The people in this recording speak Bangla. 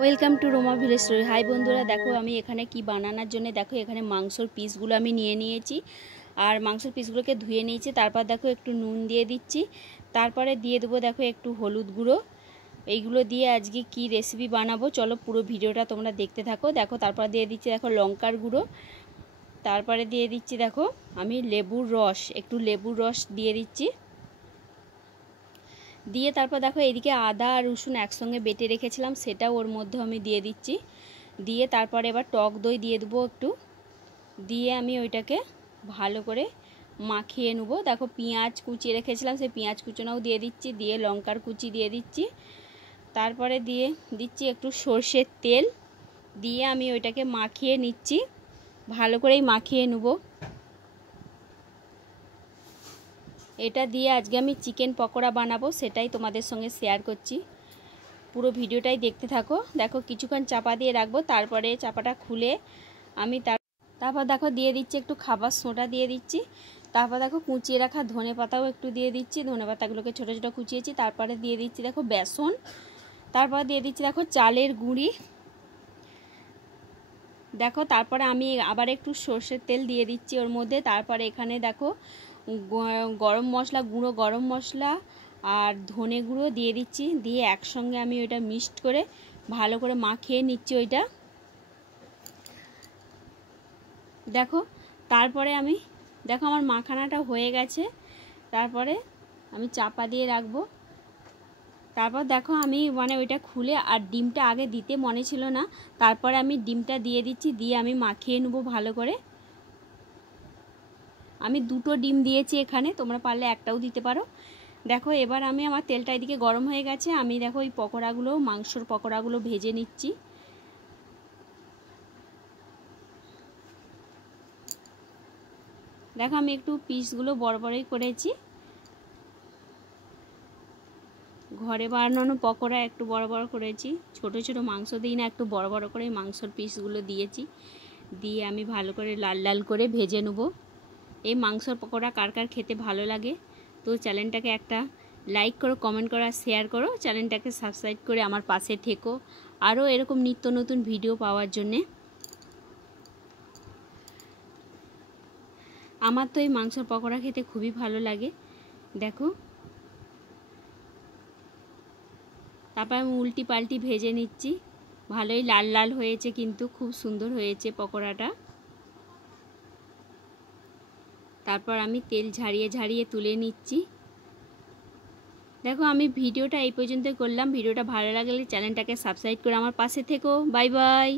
Welcome to Roma village story. Hi বন্ধুরা, দেখো আমি এখানে কি বানানোর জন্য দেখো এখানে মাংসর পিসগুলো আমি নিয়ে নিয়েছি আর মাংসের পিসগুলোকে ধুয়ে নিয়েছি। তারপর দেখো একটু নুন দিয়ে দিচ্ছি, তারপরে দিয়ে দেবো দেখো একটু হলুদ গুঁড়ো। এইগুলো দিয়ে আজকে কি রেসিপি বানাবো চলো পুরো ভিডিওটা তোমরা দেখতে থাকো। দেখো তারপর দিয়ে দিচ্ছি দেখো লঙ্কার গুঁড়ো, তারপরে দিয়ে দিচ্ছি দেখো আমি লেবুর রস, একটু লেবুর রস দিয়ে দিচ্ছি। দিয়ে তারপর দেখো এদিকে আদা আর রসুন একসঙ্গে বেটে রেখেছিলাম, সেটাও ওর মধ্যে আমি দিয়ে দিচ্ছি। দিয়ে তারপরে এবার টক দই দিয়ে দেবো একটু, দিয়ে আমি ওইটাকে ভালো করে মাখিয়ে নেবো। দেখো পেঁয়াজ কুচিয়ে রেখেছিলাম, সেই পেঁয়াজ কুচোনাও দিয়ে দিচ্ছি, দিয়ে লঙ্কার কুচি দিয়ে দিচ্ছি, তারপরে দিয়ে দিচ্ছি একটু সর্ষের তেল, দিয়ে আমি ওইটাকে মাখিয়ে নিচ্ছি, ভালো করেই মাখিয়ে নেবো। এটা দিয়ে আজকে আমি চিকেন পকোড়া বানাবো, সেটাই তোমাদের সঙ্গে শেয়ার করছি, পুরো ভিডিওটাই দেখতে থাকো। দেখো কিছুক্ষণ চাপা দিয়ে রাখবো, তারপরে চাপাটা খুলে আমি তারপর দেখো দিয়ে দিচ্ছি একটু খাবার সোডা দিয়ে দিচ্ছি, তারপর দেখো কুচিয়ে রাখা ধনে পাতাও একটু দিয়ে দিচ্ছি, ধনে পাতাগুলোকে ছোটো ছোটো কুচিয়েছি। তারপরে দিয়ে দিচ্ছি দেখো বেসন, তারপর দিয়ে দিচ্ছি দেখো চালের গুঁড়ি। দেখো তারপরে আমি আবার একটু সর্ষের তেল দিয়ে দিচ্ছি ওর মধ্যে। তারপরে এখানে দেখো গরম মশলা, গুঁড়ো গরম মশলা আর ধনে গুঁড়ো দিয়ে দিচ্ছি, দিয়ে একসঙ্গে আমি ওইটা মিক্সড করে ভালো করে মাখিয়ে নিচ্ছি ওইটা। দেখো তারপরে আমি দেখো আমার মাখানাটা হয়ে গেছে, তারপরে আমি চাপা দিয়ে রাখবো। তারপর দেখো আমি ওইটা খুলে, আর ডিমটা আগে দিতে মনে ছিল না, তারপরে আমি ডিমটা দিয়ে দিচ্ছি, দিয়ে আমি মাখিয়ে নেবো ভালো করে। আমি দুটো ডিম দিয়েছি এখানে, তোমরা পারলে একটাও দিতে পারো। দেখো এবার আমি আমার তেলটা এদিকে গরম হয়ে গেছে, আমি দেখো এই পকোড়াগুলো, মাংসর পকোড়াগুলো ভেজে নিচ্ছি। দেখো আমি একটু পিসগুলো বড় বড়ই করেছি, ঘরে বানানো পকোড়া একটু বড় বড় করেছি, ছোট ছোট মাংস দিই না, একটু বড় বড় করে মাংসর পিসগুলো দিয়েছি, দিয়ে আমি ভালো করে লাল লাল করে ভেজে নেব। এই মাংসর পকোড়া কার কার খেতে ভালো লাগে, তো চ্যানেলটাকে একটা লাইক করো, কমেন্ট করো আর শেয়ার করো, চ্যানেলটাকে সাবস্ক্রাইব করে আমার পাশে থেকো আরও এরকম নিত্য নতুন ভিডিও পাওয়ার জন্যে। আমার তো এই মাংসর পকোড়া খেতে খুবই ভালো লাগে। দেখো তারপর আমি উল্টি পাল্টি ভেজে নিচ্ছি, ভালোই লাল লাল হয়েছে, কিন্তু খুব সুন্দর হয়েছে পকোড়াটা। তারপর আমি তেল ঝারিয়ে ঝারিয়ে তুলে নিচ্ছি। দেখো আমি ভিডিওটা এই পর্যন্ত করলাম, ভিডিওটা ভালো লাগলে চ্যানেলটাকে সাবস্ক্রাইব করে আমার পাশে থেকো। Bye bye.